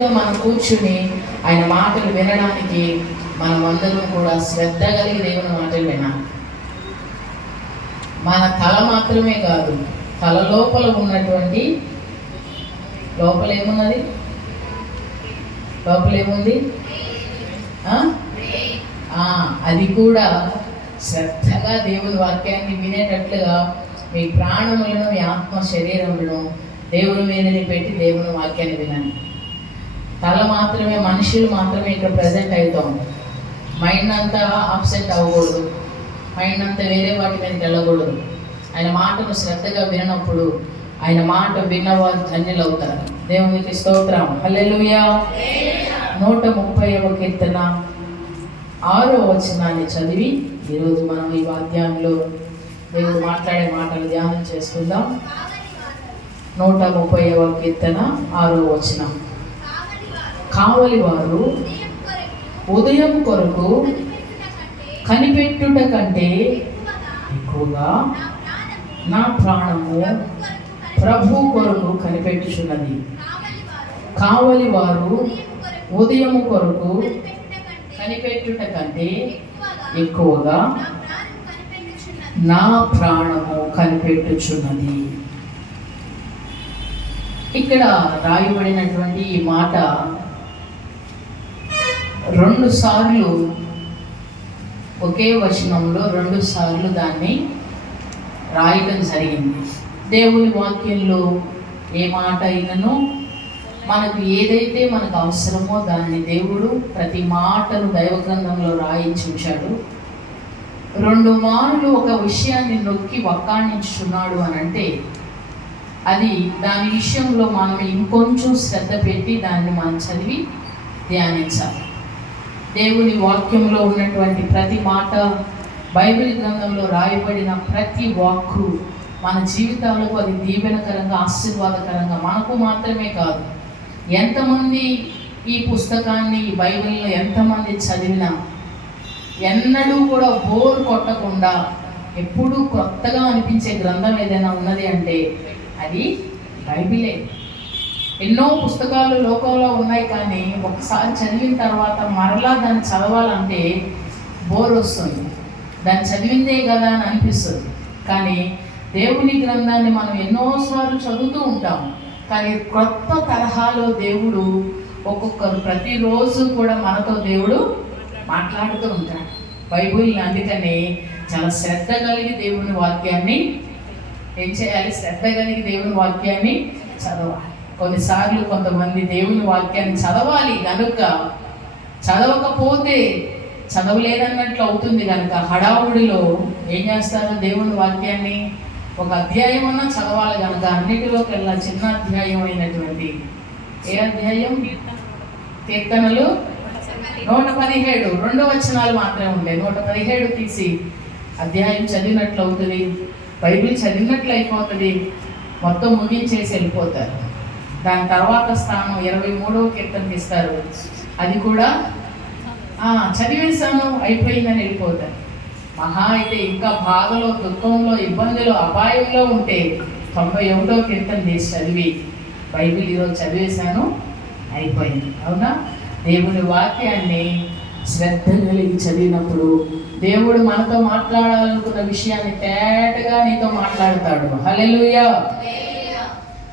మనం కూర్చుని ఆయన మాటలు వినడానికి మనం అందరం కూడా శ్రద్ధ కలిగి దేవుని మాటలు వినాలి. మన తల మాత్రమే కాదు, తల లోపల ఉన్నటువంటి లోపల ఏమున్నది? లోపల ఏముంది? అది కూడా శ్రద్ధగా దేవుని వాక్యాన్ని వినేటట్లుగా మీ ప్రాణములను, మీ ఆత్మ శరీరములను దేవుని మీదనే పెట్టి దేవుని వాక్యాన్ని వినండి. తల మాత్రమే, మనుషులు మాత్రమే ఇక్కడ ప్రజెంట్ అవుతాం. మైండ్ అంతా అప్సెట్ అవ్వకూడదు, మైండ్ అంతా వేరే వాటి మీదకి వెళ్ళకూడదు. ఆయన మాటను శ్రద్ధగా వినప్పుడు ఆయన మాట విన్నవారు ధన్యులు అవుతారు. దేవునికి స్తోత్రం. హల్లెలూయా. 130వ కీర్తన 6వ వచనాన్ని చదివి ఈరోజు మనం ఈ వాక్యంలో దేవుడు మాట్లాడే మాటలు ధ్యానం చేసుకుందాం. 130వ కీర్తన 6వ వచనం. కావలి వారు ఉదయం కొరకు కనిపెట్టుట కంటే ఎక్కువగా నా ప్రాణము ప్రభు కొరకు కనిపెట్టుచున్నది. కావలి వారు ఉదయం కొరకు కనిపెట్టుట కంటే ఎక్కువగా నా ప్రాణము కనిపెట్టుచున్నది. ఇక్కడ రాయబడినటువంటి ఈ మాట 2 సార్లు ఒకే వచనంలో 2 సార్లు దాన్ని రాయటం జరిగింది. దేవుని వాక్యంలో ఏ మాట అయినను మనకు ఏదైతే మనకు అవసరమో దాన్ని దేవుడు ప్రతి మాటను దైవ గ్రంథంలో రాయించి ఉంచాడు. 2 మార్లు ఒక విషయాన్ని నొక్కి వక్కాణించుచున్నాడు అని అంటే అది దాని విషయంలో మనం ఇంకొంచెం శ్రద్ధ పెట్టి దాన్ని మనం చదివి ధ్యానించాలి. దేవుని వాక్యంలో ఉన్నటువంటి ప్రతి మాట, బైబిల్ గ్రంథంలో రాయబడిన ప్రతి వాక్కు మన జీవితాలకు అది దీవెనకరంగా, ఆశీర్వాదకరంగా మనకు మాత్రమే కాదు, ఎంతమంది ఈ పుస్తకాన్ని, ఈ బైబిల్లో ఎంతమంది చదివినా ఎన్నడూ కూడా బోర్ కొట్టకుండా ఎప్పుడూ కొత్తగా అనిపించే గ్రంథం ఏదైనా ఉన్నది అంటే అది బైబిలే. ఎన్నో పుస్తకాలు లోకంలో ఉన్నాయి, కానీ ఒకసారి చదివిన తర్వాత మరలా దాన్ని చదవాలంటే బోర్ వస్తుంది. దాన్ని చదివిందే కదా అని అనిపిస్తుంది. కానీ దేవుని గ్రంథాన్ని మనం ఎన్నోసార్లు చదువుతూ ఉంటాం, కానీ కొత్త తరహాలో దేవుడు ఒక్కొక్కరు ప్రతిరోజు కూడా మనతో దేవుడు మాట్లాడుతూ ఉంటాడు. బైబిల్ని అందుకని చాలా శ్రద్ధ కలిగి దేవుని వాక్యాన్ని ఏం చేయాలి? శ్రద్ధ కలిగి దేవుని వాక్యాన్ని చదవాలి. కొన్నిసార్లు కొంతమంది దేవుని వాక్యాన్ని చదవాలి కనుక చదవకపోతే చదవలేదన్నట్లు అవుతుంది కనుక హడావుడిలో ఏం చేస్తారు? దేవుని వాక్యాన్ని ఒక అధ్యాయం అన్నా చదవాలి కనుక అన్నిటిలోకెల్లా చిన్న అధ్యాయం అయినటువంటి ఏ అధ్యాయం? కీర్తనలు 117 2 వచనాలు మాత్రమే ఉండే 117 తీసి అధ్యాయం చదివినట్లు అవుతుంది, బైబిల్ చదివినట్లు అయిపోతుంది, మొత్తం ముగించేసి వెళ్ళిపోతారు. దాని తర్వాత స్థానం 23వ కీర్తనకి ఇస్తారు, అది కూడా చదివేశాను అయిపోయిందని వెళ్ళిపోతారు. మహా అయితే ఇంకా బాధలో, దుఃఖంలో, ఇబ్బందిలో, అపాయంలో ఉంటే 91వ కీర్తన తీసి చదివి బైబిల్ ఈరోజు చదివేశాను అయిపోయింది. అవునా? దేవుని వాక్యాన్ని శ్రద్ధ కలిగి చదివినప్పుడు దేవుడు మనతో మాట్లాడాలనుకున్న విషయాన్ని తేటగా నీతో మాట్లాడతాడు. హల్లెలూయా.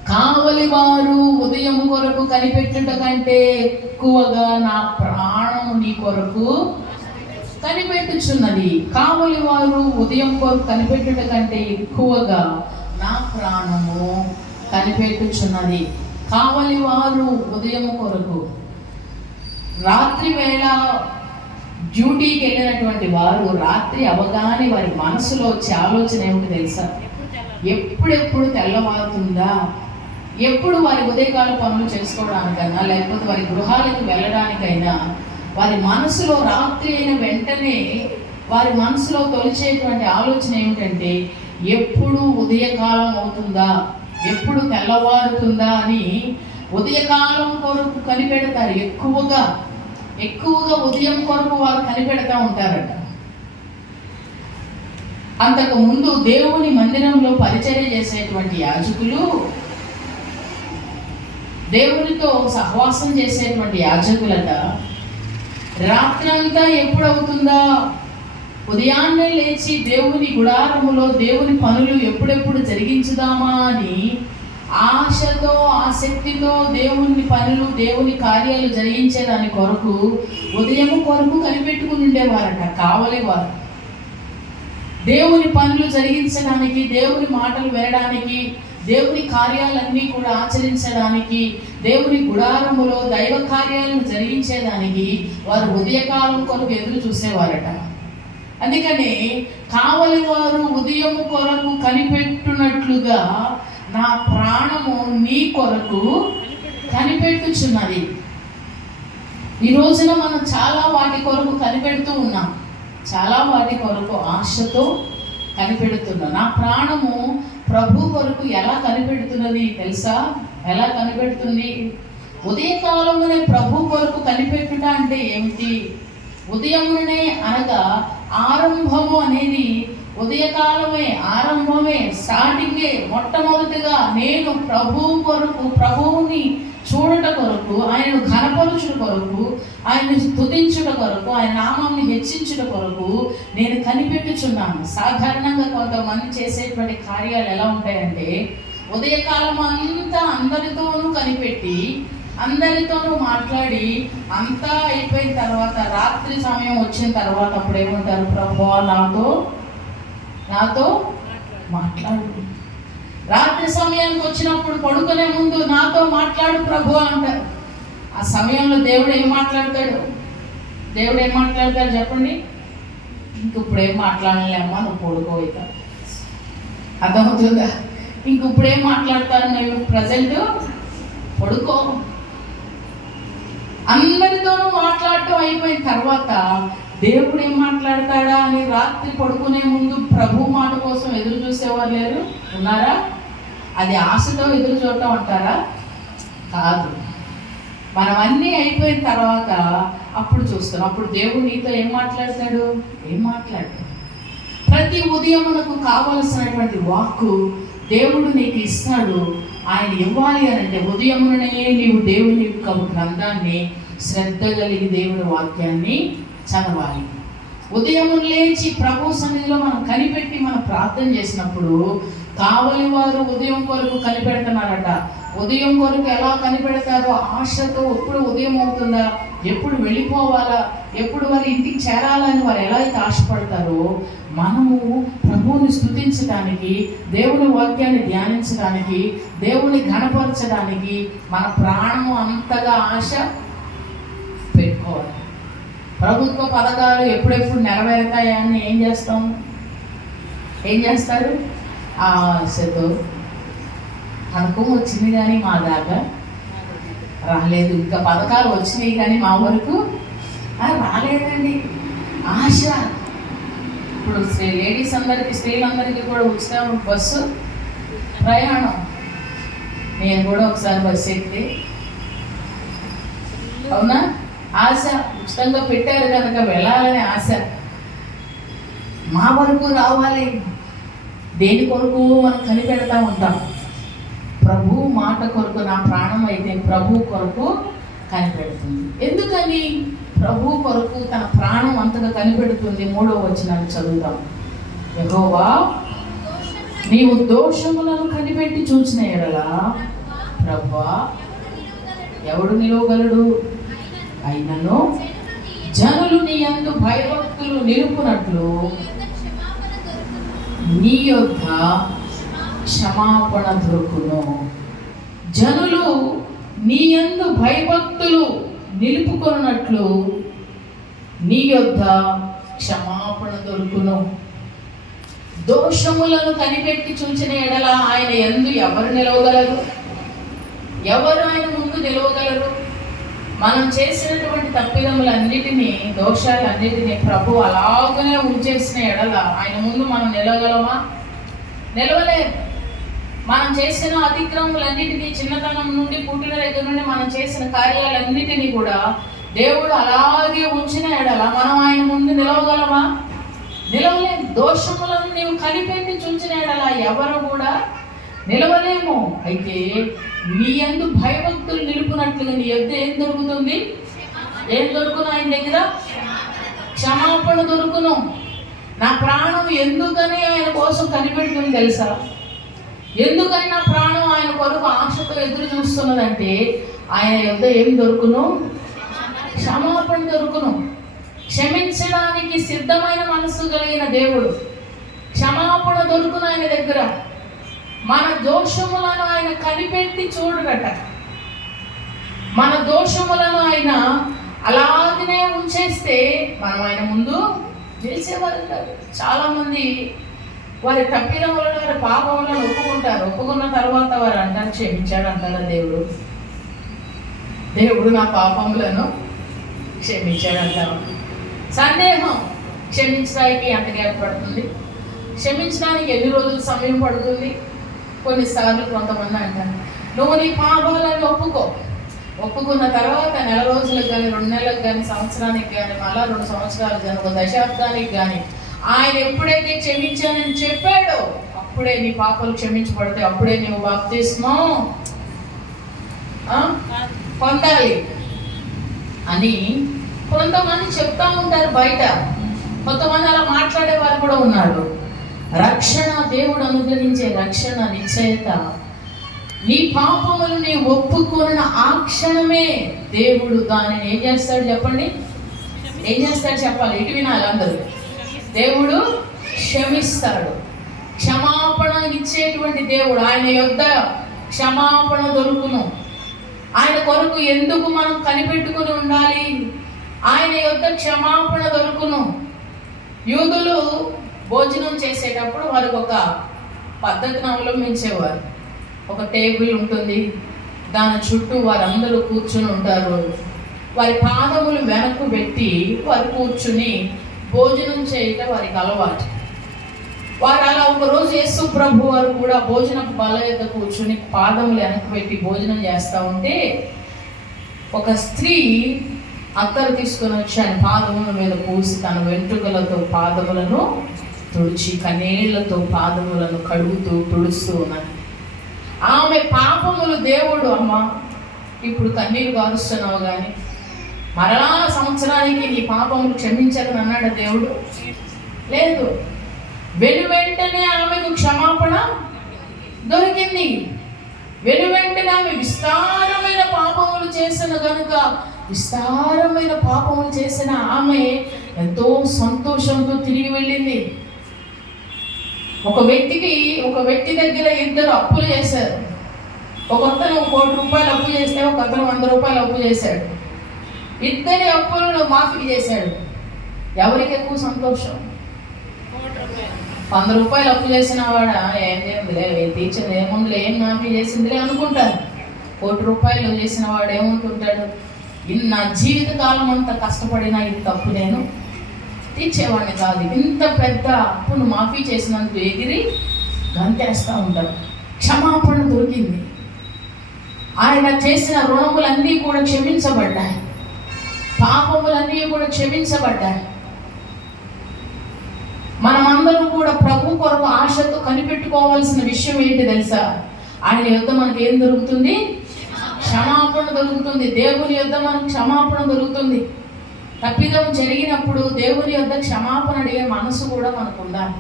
కావలి వారు ఉదయం కొరకు కనిపెట్టుట కంటే ఎక్కువగా నా ప్రాణము నీ కొరకు కనిపెట్టుచున్నది. కావలి వారు ఉదయం కొరకు కనిపెట్టుట కంటే ఎక్కువగా నా ప్రాణము కనిపెట్టుచున్నది. కావలి వారు ఉదయం కొరకు, రాత్రి వేళ డ్యూటీకి వెళ్ళినటువంటి వారు రాత్రి అవగానే వారి మనసులో వచ్చే ఆలోచన ఏమిటి తెలుసా? ఎప్పుడెప్పుడు తెల్లవారుతుందా, ఎప్పుడు వారి ఉదయకాల పనులు చేసుకోవడానికైనా లేకపోతే వారి గృహాలకు వెళ్ళడానికైనా వారి మనసులో రాత్రి అయిన వెంటనే వారి మనసులో తొలిచేటువంటి ఆలోచన ఏమిటంటే ఎప్పుడు ఉదయకాలం అవుతుందా, ఎప్పుడు తెల్లవారుతుందా అని ఉదయకాలం కొరకు కనిపెడతారు. ఎక్కువగా ఉదయం కొరకు వారు కనిపెడతా ఉంటారట. అంతకు ముందు దేవుని మందిరంలో పరిచర్య చేసేటువంటి యాజకులు దేవునితో సహవాసం చేసేటువంటి యాజకులట రాత్రంతా ఎప్పుడు అవుతుందా, ఉదయాన్నే లేచి దేవుని గుడారములో దేవుని పనులు ఎప్పుడెప్పుడు జరిగించుదామా అని ఆశతో ఆసక్తితో దేవుని పనులు దేవుని కార్యాలు జరిగించేదాని కొరకు ఉదయము కొరకు కనిపెట్టుకుని ఉండేవారట కావలేవారు. దేవుని పనులు జరిగించడానికి, దేవుని మాటలు వినడానికి, దేవుని కార్యాలన్నీ కూడా ఆచరించడానికి, దేవుని గుడారములో దైవ కార్యాలను జరిగించేదానికి వారు ఉదయకాలం కొరకు ఎదురు చూసేవారట. అందుకని కావలి వారు ఉదయము కొరకు కనిపెట్టునట్లుగా నా ప్రాణము నీ కొరకు కనిపెట్టుచున్నది. ఈ రోజున మనం చాలా వాటి కొరకు కనిపెడుతూ ఉన్నాం, చాలా వాటి కొరకు ఆశతో కనిపెడుతున్నాం. నా ప్రాణము ప్రభు కొరకు ఎలా కనిపెడుతున్నది తెలుసా? ఎలా కనిపెడుతుంది? ఉదయకాలమునే ప్రభు కొరకు కనిపెట్టుట అంటే ఏమిటి? ఉదయమునే అనగా ఆరంభము అనేది ఉదయకాలమే, ఆరంభమే, స్టార్టింగే. మొట్టమొదటిగా నేను ప్రభువు కొరకు, ప్రభువుని చూడట కొరకు, ఆయనను ఘనపరుచుట కొరకు, ఆయన్ని స్తుతించుట కొరకు, ఆయన నామాన్ని హెచ్చించుట కొరకు నేను కనిపెట్టుచున్నాను. సాధారణంగా కొంతమంది చేసేటువంటి కార్యాలు ఎలా ఉంటాయంటే ఉదయకాలం అంతా అందరితోనూ కనిపెట్టి, అందరితోనూ మాట్లాడి అంతా అయిపోయిన తర్వాత రాత్రి సమయం వచ్చిన తర్వాత అప్పుడు ఏమంటారు? ప్రభువా నాతో మాట్లాడు. రాత్రి సమయానికి వచ్చినప్పుడు పడుకునే ముందు నాతో మాట్లాడు ప్రభువా అంటారు. ఆ సమయంలో దేవుడు ఏం మాట్లాడతాడు? దేవుడు ఏం మాట్లాడతాడు చెప్పండి? ఇప్పుడు ఏం మాట్లాడలేమ్మా, నువ్వు పడుకోయిక. అర్థమవుతుందా? ఇప్పుడు ఏం మాట్లాడతాను? నువ్వు ప్రజెంట్ పడుకో. అందరితోనూ మాట్లాడటం అయిపోయిన తర్వాత దేవుడు ఏం మాట్లాడతాడా అని రాత్రి పడుకునే ముందు ప్రభు మాట కోసం ఎదురు చూసేవారు లేరు? ఉన్నారా? అది ఆశతో ఎదురు చూడటం అంటారా? కాదు. మనం అన్నీ అయిపోయిన తర్వాత అప్పుడు చూస్తాం. అప్పుడు దేవుడు నీతో ఏం మాట్లాడతాడు? ఏం మాట్లాడతాడు? ప్రతి ఉదయమునకు కావలసినటువంటి వాక్కు దేవుడు నీకు ఇస్తాడు. ఆయన ఇవ్వాలి అని అంటే ఉదయముననే నీవు దేవుని యొక్క గ్రంథాన్ని శ్రద్ధ కలిగి దేవుని వాక్యాన్ని చదవాలి. ఉదయము లేచి ప్రభు సన్నిధిలో మనం కనిపెట్టి మనం ప్రార్థన చేసినప్పుడు కావలి వారు ఉదయం కొరకు కనిపెడుతున్నారట. ఉదయం కొరకు ఎలా కనిపెడతారో ఆశతో, ఎప్పుడు ఉదయం అవుతుందా, ఎప్పుడు వెళ్ళిపోవాలా, ఎప్పుడు వారి ఇంటికి చేరాలని వారు ఎలా అయితే ఆశపడతారో మనము ప్రభువుని స్తుతించడానికి, దేవుని వాక్యాన్ని ధ్యానించడానికి, దేవుని ఘనపరచడానికి మన ప్రాణము అంతగా ఆశ పెట్టుకోవాలి. ప్రభుత్వ పథకాలు ఎప్పుడెప్పుడు నెరవేరుతాయని ఏం చేస్తారు? ఆశతో పథకం వచ్చింది కానీ మా దాకా రాలేదు, ఇంకా పథకాలు వచ్చినాయి కానీ మా వరకు రాలేదండి. ఆశ. ఇప్పుడు లేడీస్ అందరికీ, స్త్రీలందరికీ కూడా ఉచిత బస్సు ప్రయాణం. నేను కూడా ఒకసారి బస్సు ఎక్కితే, అవునా, ఆశ. ఉచితంగా పెట్టారు కనుక వెళ్ళాలని ఆశ. మా వరకు రావాలి. దేని కొరకు మనం కనిపెడతా ఉంటాం? ప్రభు మాట కొరకు. నా ప్రాణం అయితే ప్రభు కొరకు కనిపెడుతుంది. ఎందుకని ప్రభు కొరకు తన ప్రాణం అంతగా కనిపెడుతుంది? 3వ వచనాన్ని చదువుదాం. యెహోవా నీవు దోషములను కనిపెట్టి చూసిన ఎడల ప్రభువా ఎవడు నిలవగలడు? అయినను జనులు నీ యందు భయభక్తులు నిలుపునట్లు నీ యొద్ద క్షమాపణ దొరుకును. జనులు నీ యందు భయభక్తులు నిలుపుకొనున్నట్లు నీ యొద్ద క్షమాపణ దొరుకును. దోషములను కనిపెట్టి చూచిన ఎడల ఆయన యందు ఎవరు నిలవగలరు? ఎవరు ఆయన ముందు నిలవగలరు? మనం చేసినటువంటి తప్పిదములన్నిటినీ, దోషాలన్నిటినీ ప్రభు అలాగనే ఉంచేసిన ఎడల ఆయన ముందు మనం నిలవగలమా? నిలవలేదు. మనం చేసిన అతిక్రమములన్నిటినీ, చిన్నతనం నుండి పుట్టిన దగ్గర నుండి మనం చేసిన కార్యాలన్నిటినీ కూడా దేవుడు అలాగే ఉంచిన ఎడల మనం ఆయన ముందు నిలవగలమా? నిలవలేదు. దోషములను నీవు కనిపెట్టి చూచిన ఎడల ఎవరు కూడా నిలవలేము. అయితే నీ యందు భయభక్తులు నిలుపునట్లుగా నీ యొద్ద ఏం దొరుకుతుంది? ఏం దొరుకును ఆయన దగ్గర? క్షమాపణ దొరుకును. నా ప్రాణం ఎందుకని ఆయన కోసం కనిపెడుతుంది తెలుసా? ఎందుకని నా ప్రాణం ఆయన కొరకు ఆశతో ఎదురు చూస్తున్నదంటే ఆయన యొద్ద ఏం దొరుకును? క్షమాపణ దొరుకును. క్షమించడానికి సిద్ధమైన మనసు కలిగిన దేవుడు. క్షమాపణ దొరుకును ఆయన దగ్గర. మన దోషములను ఆయన కనిపెట్టి చూడరట. మన దోషములను ఆయన అలాగనే ఉంచేస్తే మనం ఆయన ముందు నిలిచేవారు కాదు. చాలామంది వారి తప్పిదములను వారి పాపములను ఒప్పుకుంటారు. ఒప్పుకున్న తర్వాత వారు అంటారు, క్షమించాడు అంటారా దేవుడు? దేవుడు నా పాపములను క్షమించాడు అంటారు. సందేహం. క్షమించడానికి ఎంత గ్యాప్ పడుతుంది? క్షమించడానికి ఎన్ని రోజులు సమయం పడుతుంది? కొన్నిసార్లు కొంతమంది అంటారు, నువ్వు నీ పాపాలను ఒప్పుకున్న తర్వాత నెల రోజులకు కానీ, 2 నెలలకు కానీ, సంవత్సరానికి కానీ, మళ్ళా 2 సంవత్సరాలకు కానీ, 1 దశాబ్దానికి కానీ ఆయన ఎప్పుడైతే క్షమించానని చెప్పాడో అప్పుడే నీ పాపాలు క్షమించబడితే అప్పుడే నువ్వు బాప్తిస్మం పొందాలి అని కొంతమంది చెప్తా ఉంటారు బయట. కొంతమంది అలా మాట్లాడే వారు కూడా ఉన్నారు. రక్షణ, దేవుడు అనుగ్రహించే రక్షణ నిశ్చయత, నీ పాపములు నీ ఒప్పుకున్న ఆ క్షణమే దేవుడు దానిని ఏం చేస్తాడు చెప్పండి? ఏం చేస్తాడు చెప్పాలి, ఇటు వినాలి అందరూ. దేవుడు క్షమిస్తాడు. క్షమాపణ ఇచ్చేటువంటి దేవుడు. ఆయన యొద్ద క్షమాపణ దొరుకును. ఆయన కొరకు ఎందుకు మనం కనిపెట్టుకుని ఉండాలి? ఆయన యొద్ద క్షమాపణ దొరుకును. యూదులు భోజనం చేసేటప్పుడు వారికి ఒక పద్ధతిని అవలంబించేవారు. ఒక టేబుల్ ఉంటుంది, దాని చుట్టూ వారందరూ కూర్చుని ఉంటారు. వారి పాదములు వెనక్కు పెట్టి వారు కూర్చుని భోజనం చేయటం వారికి అలవాటు. వారు అలా ఒకరోజు యేసు ప్రభు వారు కూడా భోజన బల్ల యొక్క కూర్చుని పాదములు వెనక్కి పెట్టి భోజనం చేస్తూ ఉంటే ఒక స్త్రీ అత్తరు తీసుకొని వచ్చి ఆయన పాదముల మీద పూసి తన వెంట్రుకలతో పాదములను తుడిచి కన్నీళ్లతో పాదములను కడుగుతూ తుడుస్తూ ఉన్నది. ఆమె పాపములు దేవుడు, అమ్మ ఇప్పుడు కన్నీరు కారుస్తున్నావు కానీ మరలా సంవత్సరానికి నీ పాపములు క్షమించదని అన్నాడు దేవుడు? లేదు. వెనువెంటనే ఆమెకు క్షమాపణ దొరికింది. వెనువెంటనే ఆమె విస్తారమైన పాపములు చేసిన కనుక విస్తారమైన పాపములు చేసిన ఆమె ఎంతో సంతోషంతో తిరిగి వెళ్ళింది. ఒక వ్యక్తి దగ్గర 2 అప్పులు చేశారు. ఒక అతను 1 కోటి రూపాయలు అప్పు చేస్తే ఒక అతను 100 రూపాయలు అప్పు చేశాడు. 2 అప్పులను మాఫీ చేశాడు. ఎవరికి ఎక్కువ సంతోషం? 100 రూపాయలు అప్పు చేసిన వాడ ఏం చేయందిలే, టీచర్ ఏముందిలే, ఏం మాఫీ చేసిందిలే అనుకుంటారు. 1 కోటి రూపాయలు చేసిన వాడు ఏమనుకుంటాడు? నా జీవిత కాలం అంతా కష్టపడినా ఈ తప్పు నేను తీర్చేవాడిని కాదు, ఇంత పెద్ద అప్పును మాఫీ చేసినందుకు ఎగిరి గంతేస్తూ ఉంటారు. క్షమాపణ దొరికింది. ఆయన చేసిన రుణములన్నీ కూడా క్షమించబడ్డాయి. పాపములన్నీ కూడా క్షమించబడ్డాయి. మనమందరం కూడా ప్రభు కొరకు ఆశతో కనిపెట్టుకోవాల్సిన విషయం ఏంటి తెలుసా? ఆయన యొద్ద మనకి ఏం దొరుకుతుంది? క్షమాపణ దొరుకుతుంది. దేవుని యొద్ద మనకు క్షమాపణ దొరుకుతుంది. తప్పిదం జరిగినప్పుడు దేవుని యొద్ద క్షమాపణ అడిగే మనసు కూడా మనకు ఉండాలి.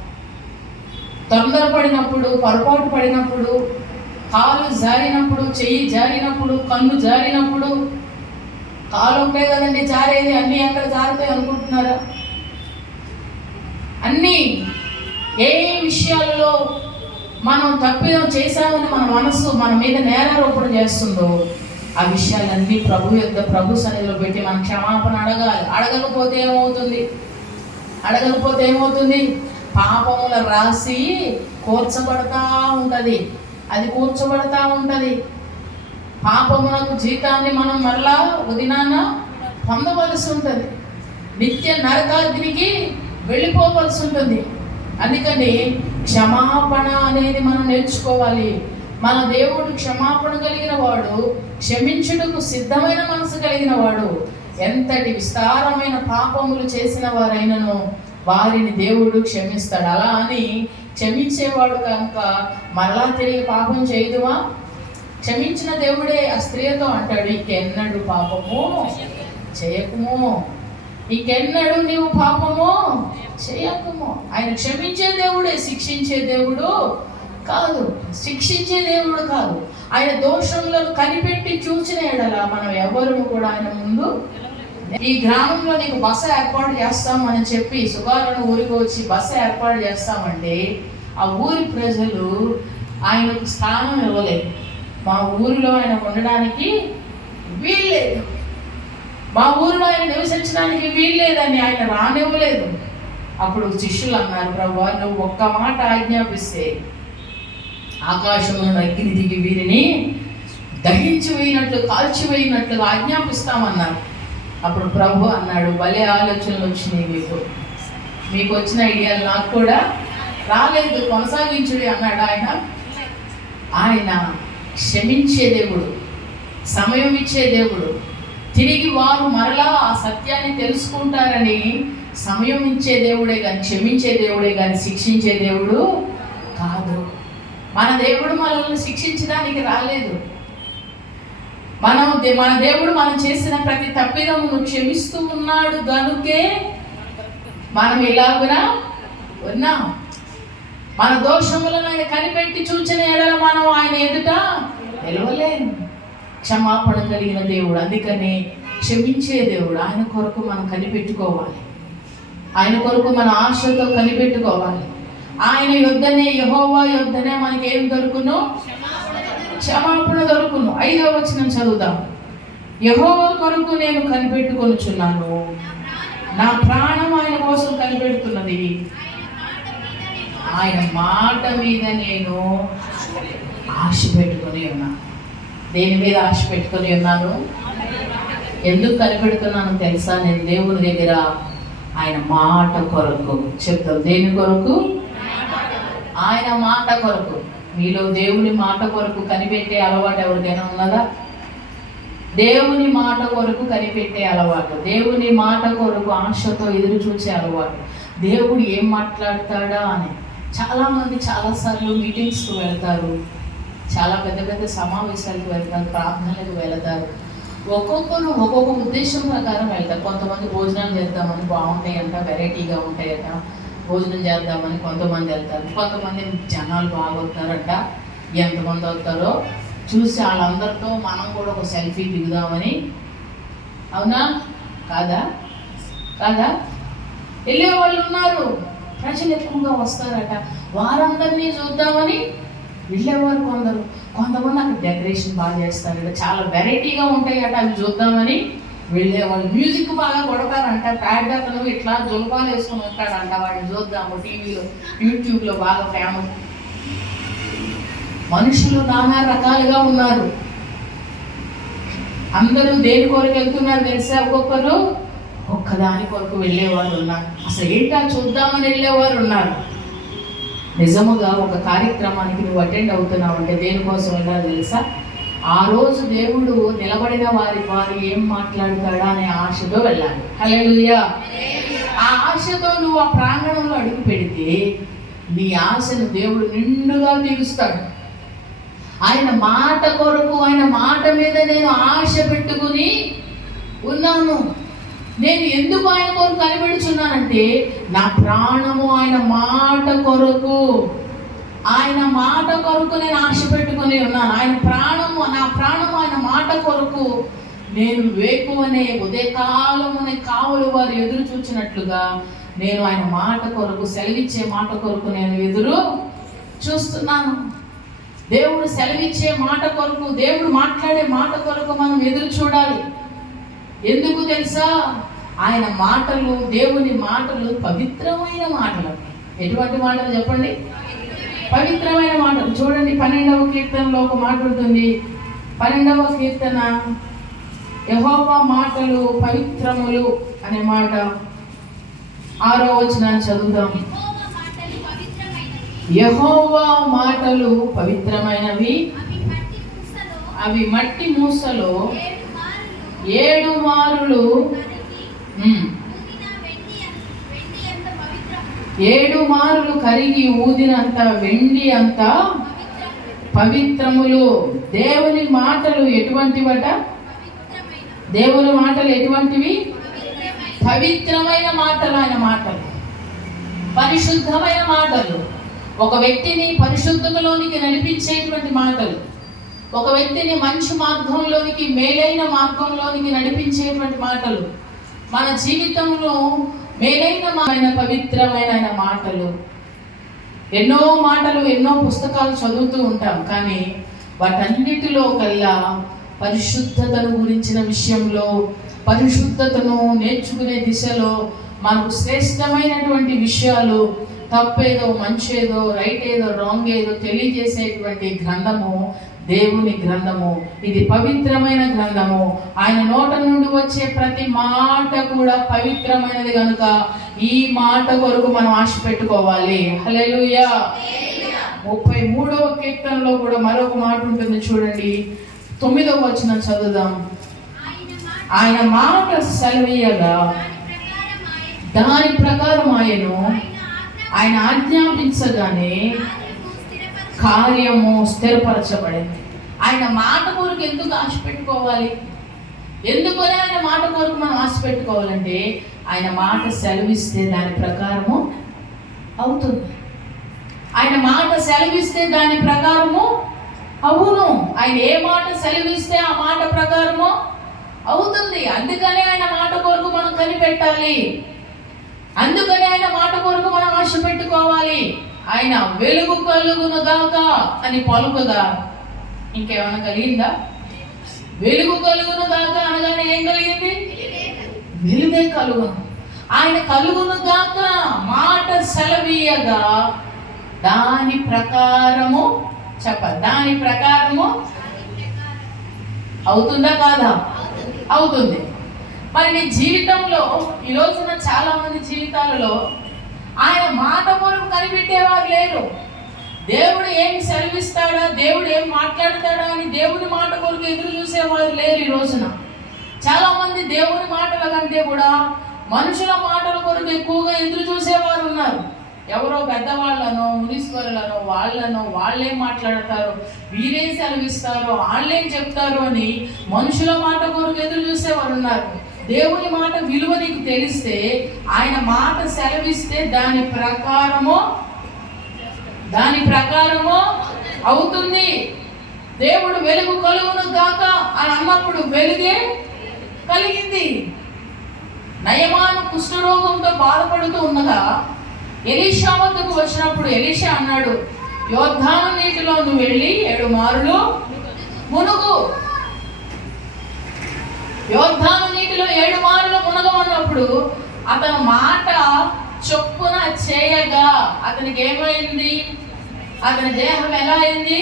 తొందరపడినప్పుడు, పొరపాటు పడినప్పుడు, కాలు జారినప్పుడు, చెయ్యి జారినప్పుడు, కన్ను జారినప్పుడు, కాలు ఒకటే కదండి జారేది, అన్నీ ఎక్కడ జారుతాయి అనుకుంటున్నారా? అన్నీ ఏ విషయాలలో మనం తప్పిదం చేశామని మన మనసు మన మీద నేరారోపణ చేస్తుందో ఆ విషయాలన్నీ ప్రభు సన్నిధిలో పెట్టి మనం క్షమాపణ అడగాలి. అడగకపోతే ఏమవుతుంది? పాపముల రాసి కూర్చబడతా ఉంటుంది. అది కూర్చబడతా ఉంటుంది. పాపములకు జీతాన్ని మనం మళ్ళా ఉదినాన పొందవలసి ఉంటుంది. నిత్య నరకాగ్నికి వెళ్ళిపోవలసి ఉంటుంది. అందుకని క్షమాపణ అనేది మనం నేర్చుకోవాలి. మన దేవుడు క్షమాపణ కలిగిన వాడు, క్షమించుటకు సిద్ధమైన మనసు కలిగిన వాడు. ఎంతటి విస్తారమైన పాపములు చేసిన వారైనను వారిని దేవుడు క్షమిస్తాడు. అలా అని క్షమించేవాడు కనుక మరలా తిరిగి పాపం చేయదువా? క్షమించిన దేవుడే ఆ స్త్రీతో అంటాడు, ఇంకెన్నడు పాపము చేయకుము, ఇంకెన్నడు నీవు పాపము చేయకుము. ఆయన క్షమించే దేవుడే, శిక్షించే దేవుడు కాదు. శిక్షించే దేవుడు కాదు. ఆయన దోషములను కనిపెట్టి చూసిన ఎడల మనం ఎవరు కూడా ఆయన ముందు. ఈ గ్రామంలో నీకు బస ఏర్పాటు చేస్తామని చెప్పి సుగాలను ఊరికి వచ్చి బస ఏర్పాటు చేస్తామంటే ఆ ఊరి ప్రజలు ఆయనకు స్థానం ఇవ్వలేదు. మా ఊరిలో ఆయన ఉండడానికి వీల్లేదు, మా ఊరిలో ఆయన నివసించడానికి వీల్లేదని ఆయన రానివ్వలేదు. అప్పుడు శిష్యులు అన్నారు, ప్రభువా నువ్వు ఒక్క మాట ఆజ్ఞాపిస్తే ఆకాశంలో అగ్ని దిగి వీరిని దహించి వేయినట్లు కాల్చి వేయినట్లుగా ఆజ్ఞాపిస్తామన్నారు. అప్పుడు ప్రభు అన్నాడు, భలే ఆలోచనలు వచ్చినాయి మీకు వచ్చిన ఐడియాలు నాకు కూడా రాలేదు, కొనసాగించుడి అన్నాడు. ఆయన క్షమించే దేవుడు, సమయం ఇచ్చే దేవుడు. తిరిగి వారు మరలా ఆ సత్యాన్ని తెలుసుకుంటారని సమయం ఇచ్చే దేవుడే కానీ, క్షమించే దేవుడే కానీ శిక్షించే దేవుడు కాదు. మన దేవుడు మనల్ని శిక్షించడానికి రాలేదు. మన దేవుడు మనం చేసిన ప్రతి తప్పిదమును క్షమిస్తూ ఉన్నాడు గనుకే మనం ఇలాగునా ఉన్నాం. మన దోషములను ఆయన కనిపెట్టి చూచిన ఎడల మనం ఆయన ఎదుట నిలవలేము. క్షమాపణ కలిగిన దేవుడు, అందుకని క్షమించే దేవుడు. ఆయన కొరకు మనం కనిపెట్టుకోవాలి, ఆయన కొరకు మన ఆశతో కనిపెట్టుకోవాలి. ఆయన యొద్దనే, యెహోవా యొద్దనే మనకి ఏం దొరుకును? క్షమాపణ దొరుకును. 5వ వచనం చదువుదాం. యెహోవా కొరకు నేను కనిపెట్టుకొనుచున్నాను, నా ప్రాణం ఆయన కోసం కనిపెడుతున్నది, ఆయన మాట మీద నేను ఆశ పెట్టుకొని ఉన్నాను. దేని మీద ఆశ పెట్టుకొని ఉన్నాను? ఎందుకు కనిపెడుతున్నాను తెలుసా? నేను దేవుని దగ్గర ఆయన మాట కొరకు చెప్తాను. దేని కొరకు? ఆయన మాట కొరకు. మీలో దేవుని మాట కొరకు కనిపెట్టే అలవాటు ఎవరికైనా ఉన్నదా? దేవుని మాట కొరకు కనిపెట్టే అలవాటు, దేవుని మాట కొరకు ఆశతో ఎదురు చూసే అలవాటు. దేవుడు ఏం మాట్లాడతాడా అని. చాలామంది చాలాసార్లు మీటింగ్స్కి వెళ్తారు, చాలా పెద్ద పెద్ద సమావేశాలకు వెళ్తారు, ప్రార్థనలకు వెళ్తారు. ఒక్కొక్కరు ఒక్కొక్క ఉద్దేశం ప్రకారం వెళ్తారు. కొంతమంది భోజనాలు చేద్దామని, బాగుంటాయంట, వెరైటీగా ఉంటాయట, భోజనం చేద్దామని కొంతమంది వెళ్తారు. కొంతమంది జనాలు బాగా వస్తారంట, ఎంతమంది వస్తారో చూసి వాళ్ళందరితో మనం కూడా ఒక సెల్ఫీ దిగుదామని. అవునా కాదా? కాదా? వెళ్ళే వాళ్ళు ఉన్నారు. ప్రజలు ఎక్కువగా వస్తారట, వారందరినీ చూద్దామని వెళ్ళేవారు కొందరు. కొంతమంది అక్కడ డెకరేషన్ బాగా చేస్తారట, చాలా వెరైటీగా ఉంటాయట, అవి చూద్దామని వెళ్ళేవాళ్ళు. మ్యూజిక్ బాగా కొడతారంట, ప్యాడ్ అతను ఇట్లా జులపాలు వేసుకొని ఉంటాడంట, వాడిని చూద్దాము టీవీలో యూట్యూబ్లో బాగా ఫేమస్. మనుషులు నానా రకాలుగా ఉన్నారు. అందరూ దేని కొరకు వెళ్తున్నారు తెలుసా? ఒక్కొక్కరు ఒక్కదాని కొరకు వెళ్ళేవారు ఉన్నారు. అసలు ఏంటా చూద్దామని వెళ్ళేవారు ఉన్నారు. నిజముగా ఒక కార్యక్రమానికి నువ్వు అటెండ్ అవుతున్నావు అంటే దేనికోసం వెళ్ళాలి తెలుసా? ఆ రోజు దేవుడు నిలబడిన వారు ఏం మాట్లాడతాడా అనే ఆశతో వెళ్ళాలి. హల్లెలూయా. ఆ ఆశతో నువ్వు ఆ ప్రాంగణంలో అడుగు పెడితే నీ ఆశను దేవుడు నిండుగా తీరుస్తాడు. ఆయన మాట కొరకు, ఆయన మాట మీద నేను ఆశ పెట్టుకుని ఉన్నాను. నేను ఎందుకు ఆయన కొరకు కనిపెడుచున్నానంటే నా ప్రాణము ఆయన మాట కొరకు, ఆయన మాట కొరకు నేను ఆశ పెట్టుకొని ఉన్నాను. నా ప్రాణము ఆయన మాట కొరకు నేను వేకువనే ఉదయకాలమునే కావలు వారు ఎదురు చూచినట్లుగా నేను ఆయన మాట కొరకు, సెలవిచ్చే మాట కొరకు నేను ఎదురు చూస్తున్నాను. దేవుడు సెలవిచ్చే మాట కొరకు, దేవుడు మాట్లాడే మాట కొరకు మనం ఎదురు చూడాలి. ఎందుకు తెలుసా? ఆయన మాటలు, దేవుని మాటలు పవిత్రమైన మాటలు. ఎటువంటి మాటలు చెప్పండి? పవిత్రమైన మాటలు. చూడండి, 12వ కీర్తనలో ఒక మాట ఉంటుంది. 12వ కీర్తన, యెహోవా మాటలు పవిత్రములు అనే మాట 6వ వచనాన్ని చదువుదాం. యెహోవా మాటలు పవిత్రమైనవి, అవి మట్టి మూసలో 7 మారులు 7 మారులు కరిగి ఊదినంత వెండి అంత పవిత్రములు. దేవుని మాటలు ఎటువంటివట? దేవుని మాటలు ఎటువంటివి? పవిత్రమైన మాటలు. ఆయన మాటలు పరిశుద్ధమైన మాటలు. ఒక వ్యక్తిని పరిశుద్ధతలోనికి నడిపించేటువంటి మాటలు, ఒక వ్యక్తిని మంచి మార్గంలోనికి, మేలైన మార్గంలోనికి నడిపించేటువంటి మాటలు, మన జీవితంలో మేలైన పవిత్రమైన మాటలు. ఎన్నో మాటలు, ఎన్నో పుస్తకాలు చదువుతూ ఉంటాం, కానీ వాటన్నిటిలో కల్లా పరిశుద్ధతను గురించిన విషయంలో, పరిశుద్ధతను నేర్చుకునే దిశలో మనకు శ్రేష్టమైనటువంటి విషయాలు, తప్పేదో మంచేదో, రైట్ ఏదో రాంగ్ ఏదో తెలియజేసేటువంటి గ్రంథము దేవుని గ్రంథము. ఇది పవిత్రమైన గ్రంథము. ఆయన నోట నుండి వచ్చే ప్రతి మాట కూడా పవిత్రమైనది కనుక ఈ మాట కొరకు మనం ఆశ పెట్టుకోవాలి. హల్లెలూయా. 33వ కీర్తనలో కూడా మరొక మాట ఉంటుంది చూడండి. 9వ వచనం చదువుదాం. ఆయన మాట సెలవీయగా దాని ప్రకారం ఆయన ఆజ్ఞాపించగానే కార్యము స్థిరపరచబడింది. ఆయన మాట కొరకు ఎందుకు ఆశ పెట్టుకోవాలి? ఎందుకని ఆయన మాట కొరకు మనం ఆశ పెట్టుకోవాలంటే ఆయన మాట సెలవిస్తే దాని ప్రకారము అవుతుంది. ఆయన మాట సెలవిస్తే దాని ప్రకారము అవును. ఆయన ఏ మాట సెలవిస్తే ఆ మాట ప్రకారము అవుతుంది. అందుకనే ఆయన మాట కొరకు మనం కనిపెట్టాలి. అందుకని ఆయన మాట కొరకు మనం ఆశ పెట్టుకోవాలి. ఆయన వెలుగు కలుగును గాక అని పలుకగా ఇంకేమైనా కలిగిందా? వెలుగు కలుగును గాక అనగానే ఏం కలిగింది? వెలుగే కలుగును. ఆయన కలుగును గాక మాట సెలవీయగా దాని ప్రకారము చెప్పాలి. దాని ప్రకారము అవుతుందా కాదా? అవుతుంది. మరి నీ జీవితంలో ఈ రోజున చాలా మంది జీవితాలలో ఆయన మాట కొరకు కనిపెట్టేవారు లేరు. దేవుడు ఏమి సెలవిస్తాడా, దేవుడు ఏం మాట్లాడతాడా అని దేవుని మాట కొరకు ఎదురు చూసేవారు లేరు. ఈ రోజున చాలా మంది దేవుని మాటల కంటే కూడా మనుషుల మాటల కొరకు ఎక్కువగా ఎదురు చూసేవారు ఉన్నారు. ఎవరో పెద్దవాళ్ళనో, మునీశ్వరులనో, వాళ్ళేం మాట్లాడతారో, వీరేం సెలవిస్తారో, వాళ్ళేం చెప్తారో అని మనుషుల మాట కొరకు ఎదురు చూసేవారు ఉన్నారు. దేవుని మాట విలువ నీకు తెలిస్తే, ఆయన మాట సెలవిస్తే దాని ప్రకారము అవుతుంది. దేవుడు వెలుగు కలుగును గాక అని అన్నప్పుడు వెలుగే కలిగింది. నయమాను కుష్ఠరోగంతో బాధపడుతూ ఉన్నదా ఎలీషా వద్దకు వచ్చినప్పుడు ఎలీషా అన్నాడు, యోర్దాను నీటిలో నువ్వు వెళ్ళి 7 మారులు మునుగు. యోర్దాను నీటిలో 7 మారులు మునగమన్నప్పుడు అతని మాట చొప్పున చేయగా అతనికి ఏమైంది? అతని దేహం ఎలా అయింది?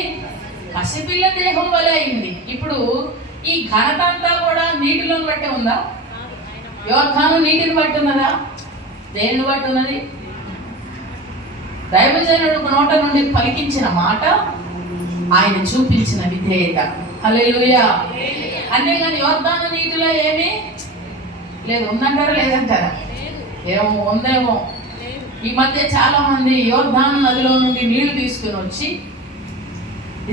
పసిపిల్ల దేహం వలె అయింది. ఇప్పుడు ఈ ఘనత అంతా కూడా నీటిలో బట్టి ఉందా? యోర్దాను నీటిని బట్టి ఉన్నదా? దేన్ని బట్టి ఉన్నది? దైవజనుడు నోట నుండి పలికించిన మాట, ఆయన చూపించిన విధేయత. హల్లెలూయా. అంతేగాని యోర్దాను నీటిలో ఏమీ లేదు. ఉందంటారా లేదంటారా? ఏమో ఉందేమో. ఈ మధ్య చాలా మంది యోర్దాను నదిలో నుండి నీళ్లు తీసుకుని వచ్చి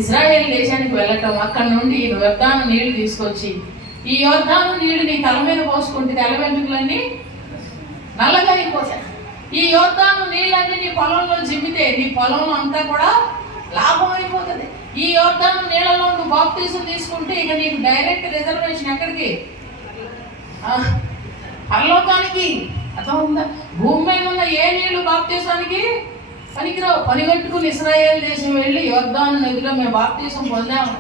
ఇజ్రాయేల్ దేశానికి వెళ్ళటం, అక్కడ నుండి యోర్దాను నీళ్లు తీసుకొచ్చి ఈ యోర్దాను నీళ్లు నీ తల మీద పోసుకుంటే తల వెంట్రుకలన్నీ నల్లగా అయిపోతాయి. ఈ యోర్దాను నీళ్ళన్నీ నీ పొలంలో జిమ్మితే నీ పొలంలో అంతా కూడా లాభం అయిపోతుంది. ఈ యోర్దాను నీళ్ళలో నువ్వు బాప్తీసం తీసుకుంటే ఇక నీకు డైరెక్ట్ రిజర్వేషన్ ఎక్కడికి? పరలోకానికి. అర్థమవుతుందా? భూమి మీద ఉన్న ఏ నీళ్లు బాప్తీసానికి పనికిరావు. పనిగట్టుకుని ఇశ్రాయేల్ దేశం వెళ్ళి యోర్దాను నదిలో మేము బాప్తీసం పొందాము.